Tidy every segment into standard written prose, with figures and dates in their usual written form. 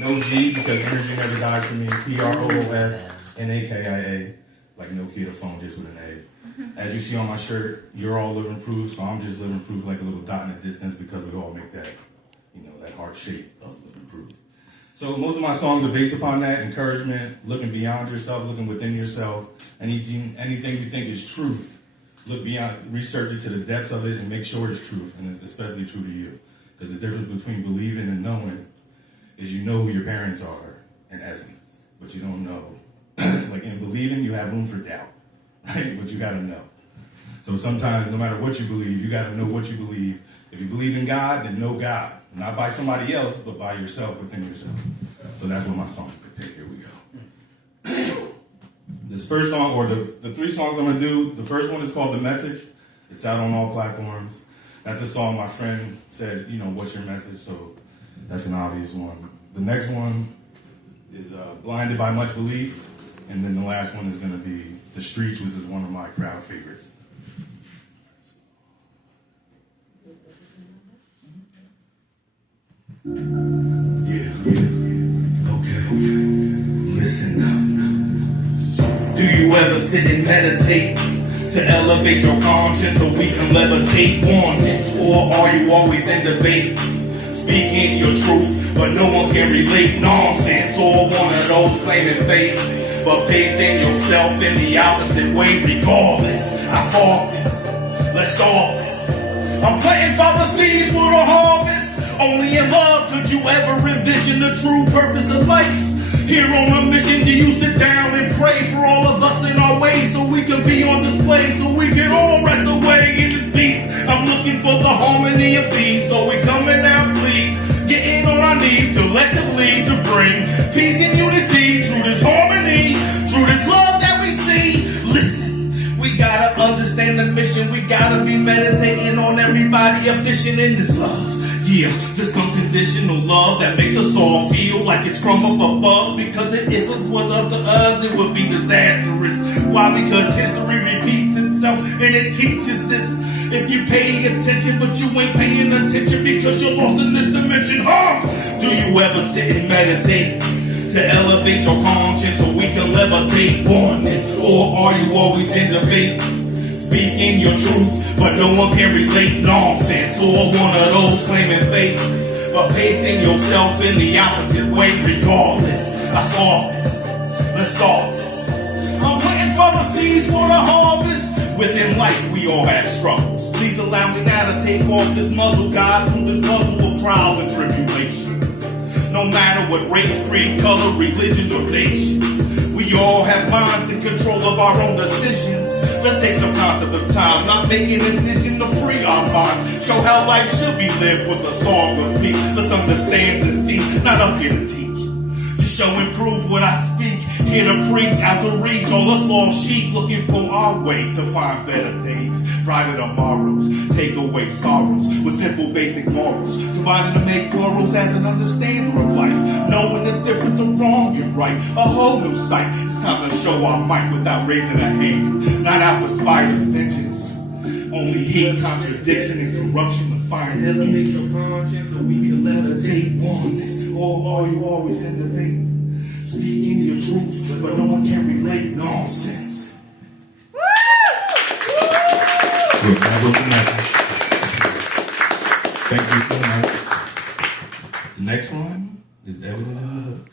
No G because energy never dies for me. PROOFNAKIA, like no key to phone, just with an A. As you see on my shirt, you're all living proof, so I'm just living proof like a little dot in the distance because we all make that, that heart shape of living proof. So most of my songs are based upon that encouragement, looking beyond yourself, looking within yourself. Anything you think is truth, look beyond, research it to the depths of it, and make sure it's truth, and it's especially true to you. Because the difference between believing and knowing is you know who your parents are in essence, but you don't know. Like in believing, you have room for doubt, right? But you got to know. So sometimes, no matter what you believe, you got to know what you believe. If you believe in God, then know God. Not by somebody else, but by yourself, within yourself. So that's what my song could take. Here we go. This first song, or the three songs I'm going to do, the first one is called The Message. It's out on all platforms. That's a song my friend said, what's your message? So that's an obvious one. The next one is Blinded by Much Belief. And then the last one is going to be The Streets, which is one of my crowd favorites. Yeah. Okay. Listen now. Do you ever sit and meditate to elevate your conscience so we can levitate oneness? Or are you always in debate, speaking your truth, but no one can relate? Nonsense, or one of those claiming faith, but pacing yourself in the opposite way regardless. I spark this, let's start this. I'm planting father seeds for the harvest. Only in love could you ever envision the true purpose of life. Here on a mission, do you sit down and pray for all of us in our ways so we can be on display, so we can all rest away in this peace? I'm looking for the harmony of these, so we coming out, please. Getting on our knees collectively to bring peace and unity through this harmony, through this love that we see. Listen, we gotta understand the mission. We gotta be meditating on everybody efficient in this love. Yeah, this unconditional love that makes us all feel like it's from up above. Because if it was up to us, it would be disastrous. Why? Because history repeats itself and it teaches this. If you pay attention, but you ain't paying attention because you're lost in this dimension. Do you ever sit and meditate to elevate your conscience so we can levitate oneness? Or are you always in debate, speaking your truth, but no one can relate? Nonsense, or one of those claiming faith, but pacing yourself in the opposite way regardless. I saw this, let's solve this. I'm planting for the seeds for the harvest. Within life we all have struggles. Please allow me now to take off this muzzle, God, through this muzzle of trials and tribulations. No matter what race, creed, color, religion, or nation, we all have minds in control of our own decisions. Let's take some concept of time, not making a decision to free our minds. Show how life should be lived with a song of peace. Let's understand the seeds, not up here to teach. To show and prove what I speak. Here to preach, out to reach all us lost sheep, looking for our way to find better days, brighter tomorrows, take away sorrows with simple basic morals, combining to make plurals as an understander of life, knowing the difference of wrong and right, a whole new sight. It's time to show our might without raising a hand, not out for spite or vengeance, only hate, contradiction, and corruption to find. Elevate your conscience so we can levitate oneness. Or are you always in debate, speaking your truth, but no one can relate? Nonsense. Look, that was the message. Thank you so much. The next one is evident in the hook.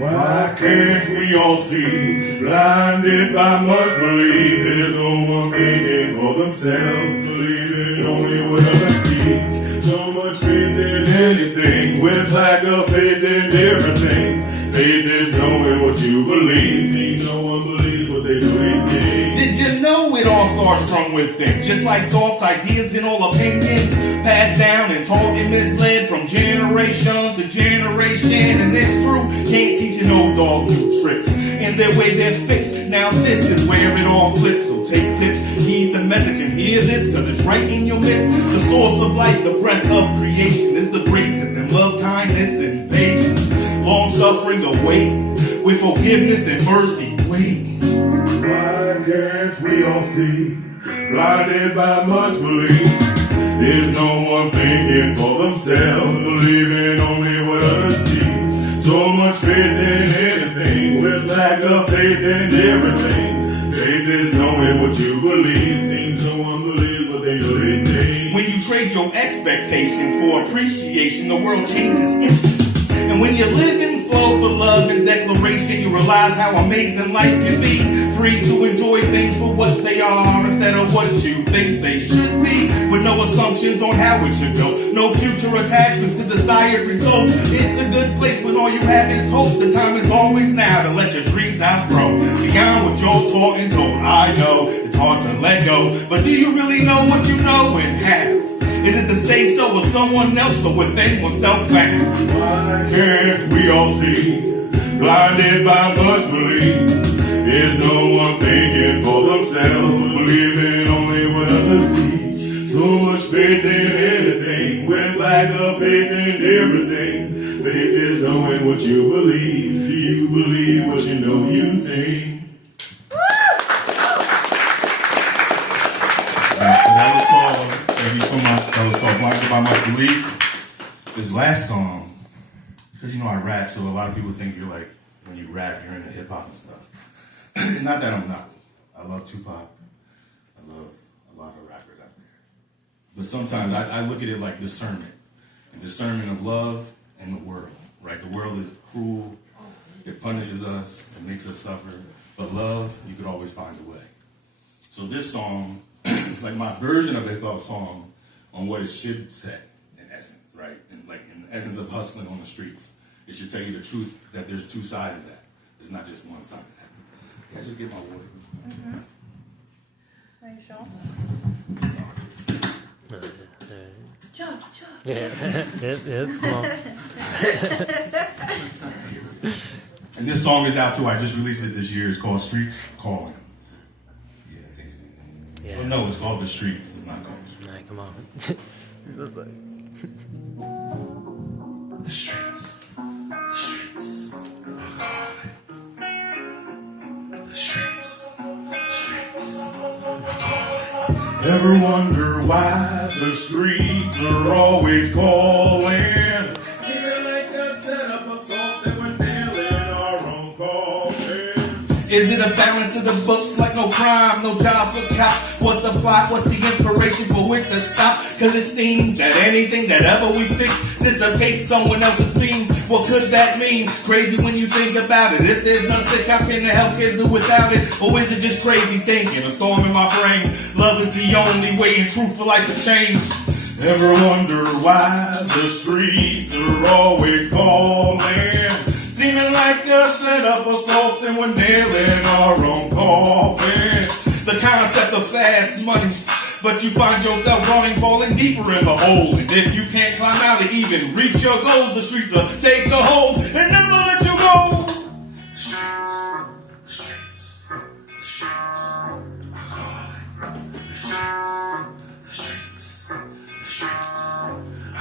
Why can't we all see? Blinded by much belief, there's no one thinking for themselves, believing only what others see. So much faith in anything, with lack of faith in everything. Faith is knowing what you believe. See, no one believes what they really think. Did you know it all starts from within? Just like thoughts, ideas, and all opinions passed down and taught and misled from generations to generation. And it's true, can't teach an old dog new tricks. And their way they're fixed. Now this is where it all flips. So take tips, heed the message, and hear this, cause it's right in your midst. The source of life, the breath of creation, is the greatest in love, kindness, and patience. Long suffering await, with forgiveness and mercy wait. Why can't we all see? Blinded by much belief, there's no one thinking for themselves, believing only what others So much faith in anything, with lack of faith in everything. Faith is knowing what you believe. Seems no one believes what they know they think. When you trade your expectations for appreciation, the world changes instantly. And when you live in flow for love and declaration, you realize how amazing life can be. Free to enjoy things for what they are instead of what you think they should be. With no assumptions on how it should go. No future attachments to desired results. It's a good place when all you have is hope. The time is always now to let your dreams outgrow. Beyond what you're taught and told. I know it's hard to let go, but do you really know what you know and have? Is it the say so of someone else or within oneself found? Why can't we all see? Blinded by much belief. There's no one thinking for themselves, believing only what others see. So much faith in anything, with lack of faith in everything. Faith is knowing what you believe. Do you believe what you know you think? That was called Blinded by My Belief. This last song, because you know I rap, so a lot of people think you're like, when you rap, you're into hip hop and stuff. Not that I'm not. I love Tupac. I love a lot of rappers out there. But sometimes I look at it like discernment. And discernment of love and the world, right? The world is cruel. It punishes us. It makes us suffer. But love, you could always find a way. So this song is like my version of a hip hop song on what it should say, in essence, right? And like in the essence of hustling on the streets. It should tell you the truth that there's two sides of that. There's not just one side of that. Can I just get my water? Mm-hmm. Are you sure? Jump. Yeah, come on. And this song is out too. I just released it this year. It's called Streets Calling. Yeah, I think so. Yeah. Well, no, it's called The Streets. It's not called The Streets. Nah, come on. The streets are calling. The streets are calling. Ever wonder why the streets are always calling? Seeming like a setup of assaults and we're nailing our own coffins. Is it a balance of the books like no crime, no job for cops? What's the plot? What's the inspiration for it to stop? Cause it seems that anything that ever we fix dissipates someone else's means. What could that mean? Crazy when you think about it. If there's none sick, how can the healthcare do without it? Or is it just crazy thinking? A storm in my brain. Love is the only way in truth for life to change. Ever wonder why the streets are always calling? Seeming like a setup of assaults and we're nailing our own coffin. The concept of fast money, but you find yourself running, falling deeper in the hole. And if you can't climb out or even reach your goals, the streets will take a hold and never let you go. The streets are calling. The streets are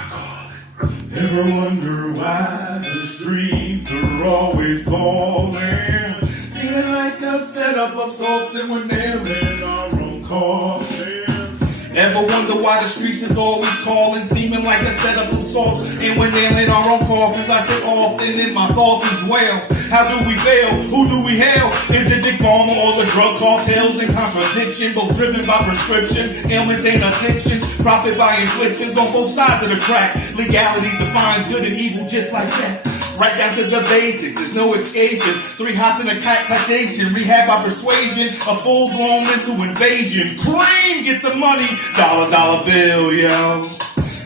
calling. Ever wonder why the streets are always calling? Seeming like a setup of sorts and we're nailing our own coffins. Ever wonder why the streets is always calling? Seeming like a setup of sorts and we're nailing our own coffins. I sit often in my thoughts and dwell. How do we fail? Who do we hail? Is it Big Pharma or the drug cartels in contradiction? Both driven by prescription, ailments and addictions. Profit by inflictions on both sides of the track. Legality defines good and evil just like that. Right down to the basics, there's no escaping. 3 hots in a citation, rehab by persuasion, a full-blown mental invasion. Cream, get the money, dollar bill, yo.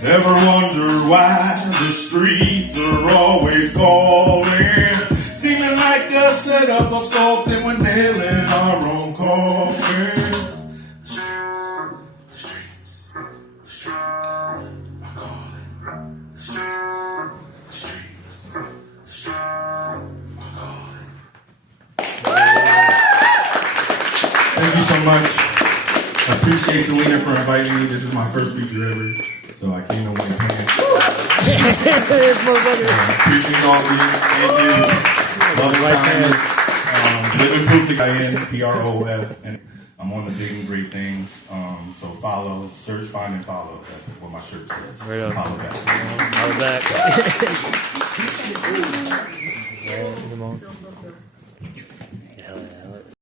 Ever wonder why the streets are always calling? Seeming like a setup of salts and we're nailing our own coffins. The streets are calling. The streets are calling. Thank you so much. I appreciate Selena for inviting me. This is my first feature ever, so I came in white pants. Appreciate all of you. Thank you. Love and kindness. Living proof the guy in PROF, and I'm on the big and great things. So follow, search, find, and follow. That's what my shirt says. Right on. Follow back. Follow back. 네, 이거 뭐 그 정도면